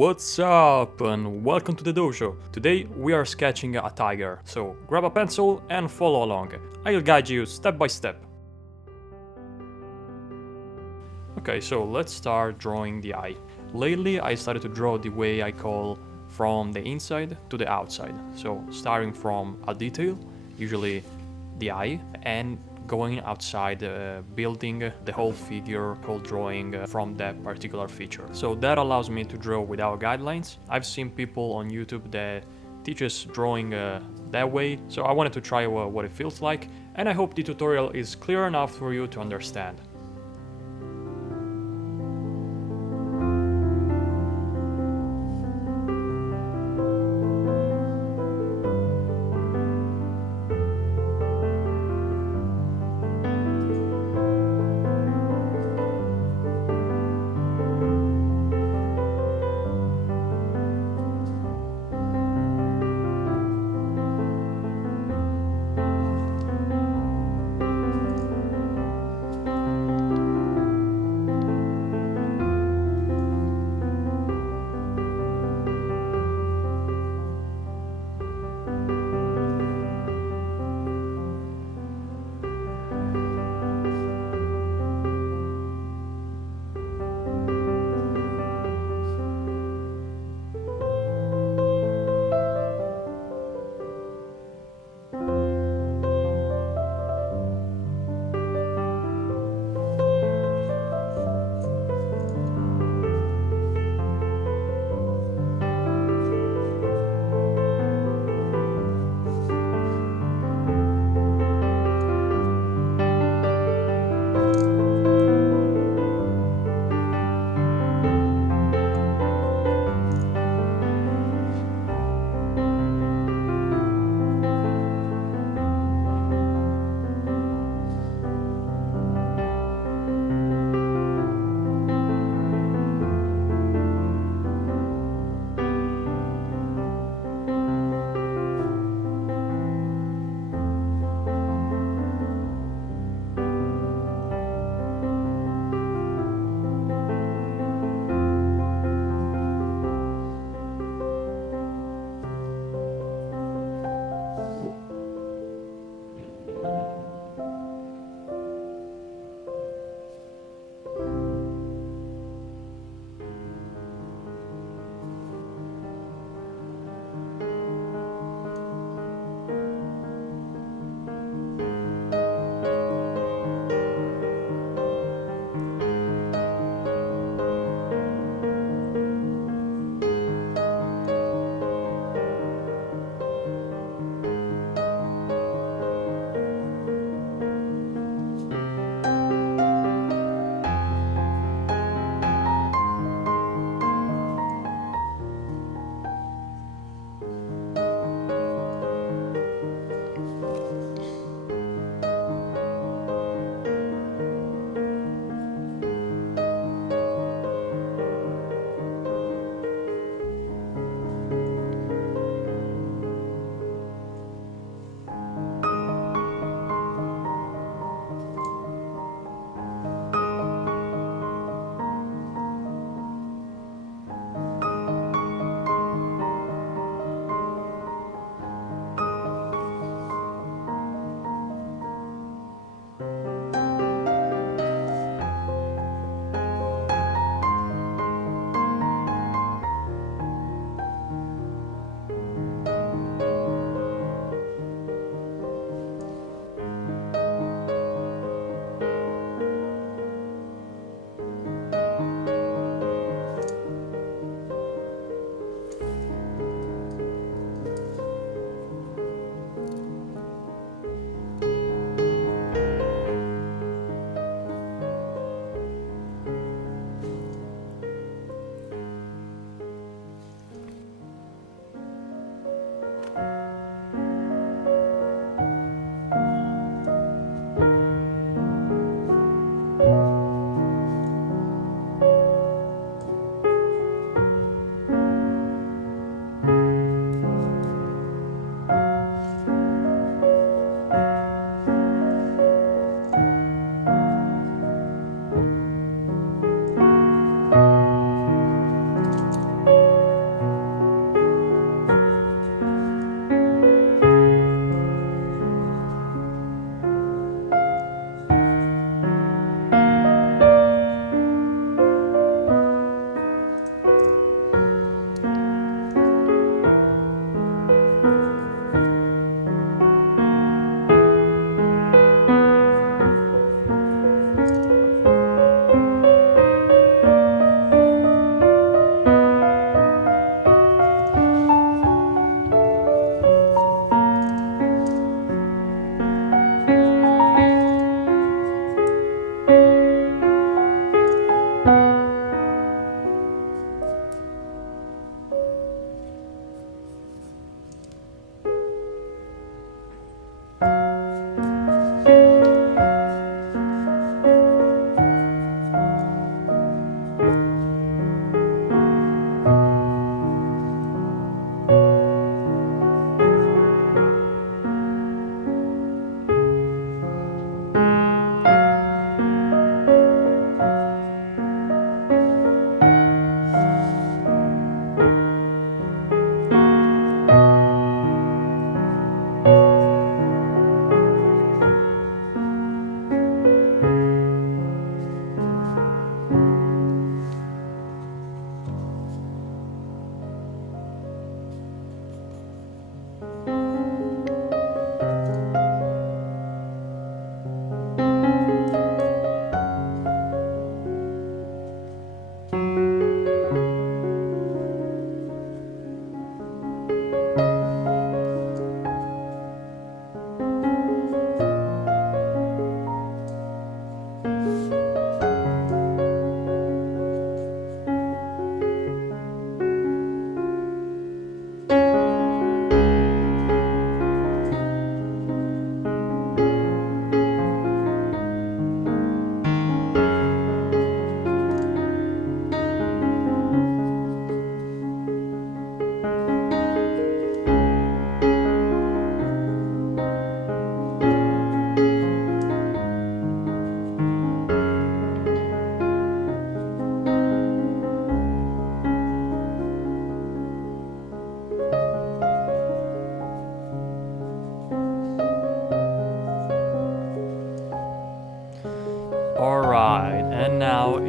What's up and welcome to the dojo. Today we are sketching a tiger, so grab a pencil and follow along. I'll guide you step by step. Okay, so let's start drawing the eye. Lately I started to draw the way I call from the inside to the outside. So starting from a detail, usually the eye, and going outside, building the whole figure, whole drawing from that particular feature. So that allows me to draw without guidelines. I've seen people on YouTube that teaches drawing that way, so I wanted to try what it feels like, and I hope the tutorial is clear enough for you to understand.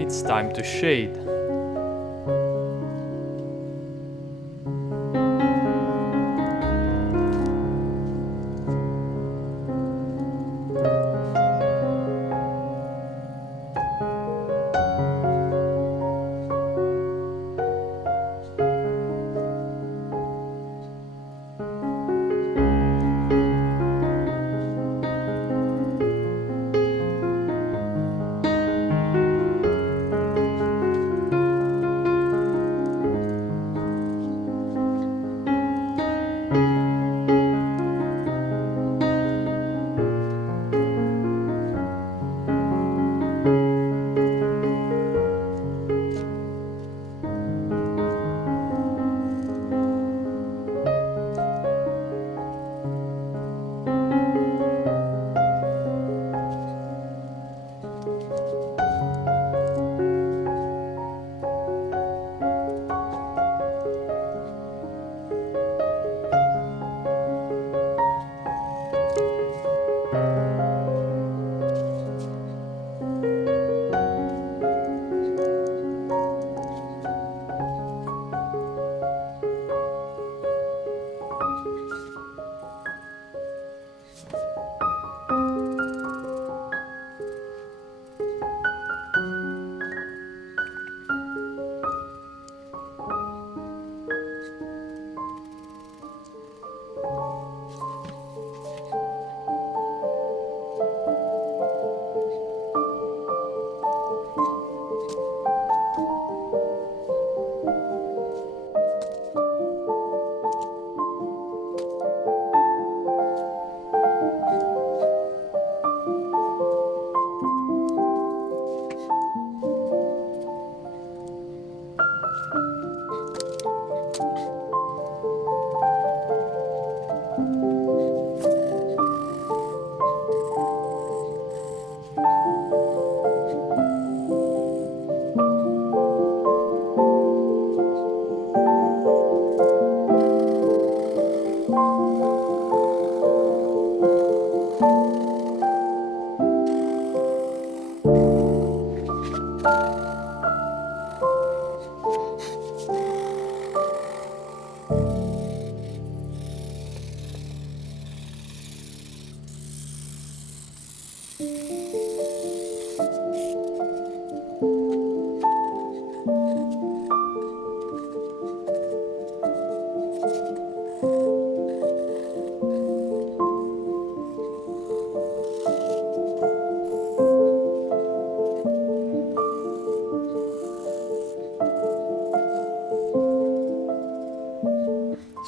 it's time to shade.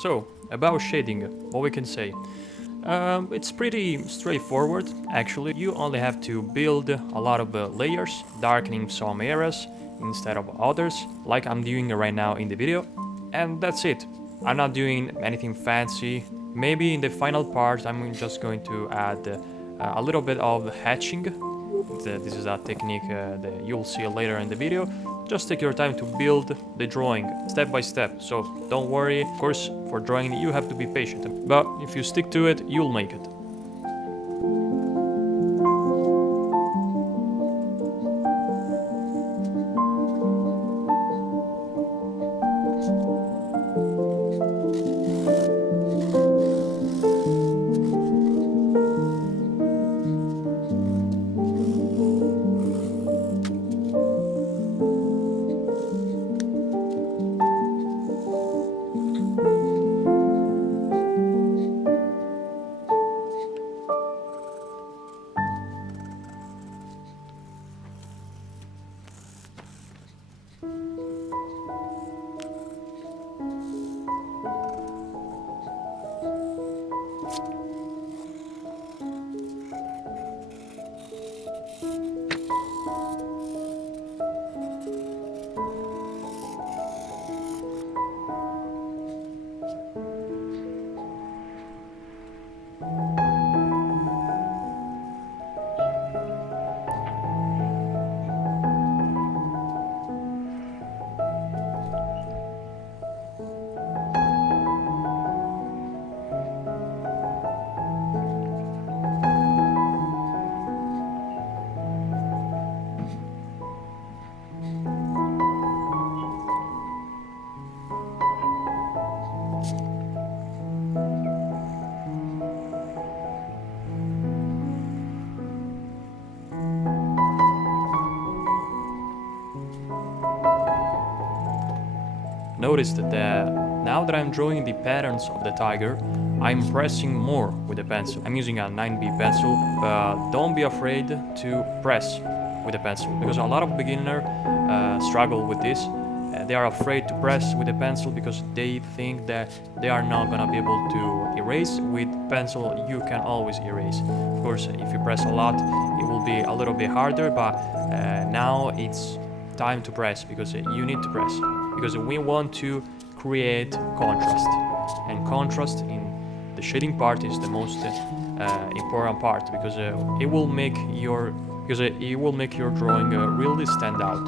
So, about shading, what we can say. It's pretty straightforward, actually. You only have to build a lot of layers, darkening some areas instead of others, like I'm doing right now in the video. And that's it. I'm not doing anything fancy. Maybe in the final part I'm just going to add a little bit of hatching. This is a technique that you'll see later in the video. Just take your time to build the drawing step by step, so don't worry. Of course, for drawing you have to be patient, but if you stick to it, you'll make it. noticed that now that I'm drawing the patterns of the tiger, I'm pressing more with the pencil. I'm using a 9B pencil, but don't be afraid to press with the pencil, because a lot of beginners struggle with this. They are afraid to press with the pencil because they think that they are not gonna be able to erase. With pencil, you can always erase. Of course, if you press a lot, it will be a little bit harder, but now it's time to press, because you need to press, because we want to create contrast, and contrast in the shading part is the most important part, because it will make your drawing really stand out.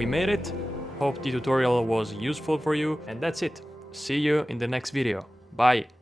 we made it. Hope the tutorial was useful for you, and that's it. See you in the next video. Bye!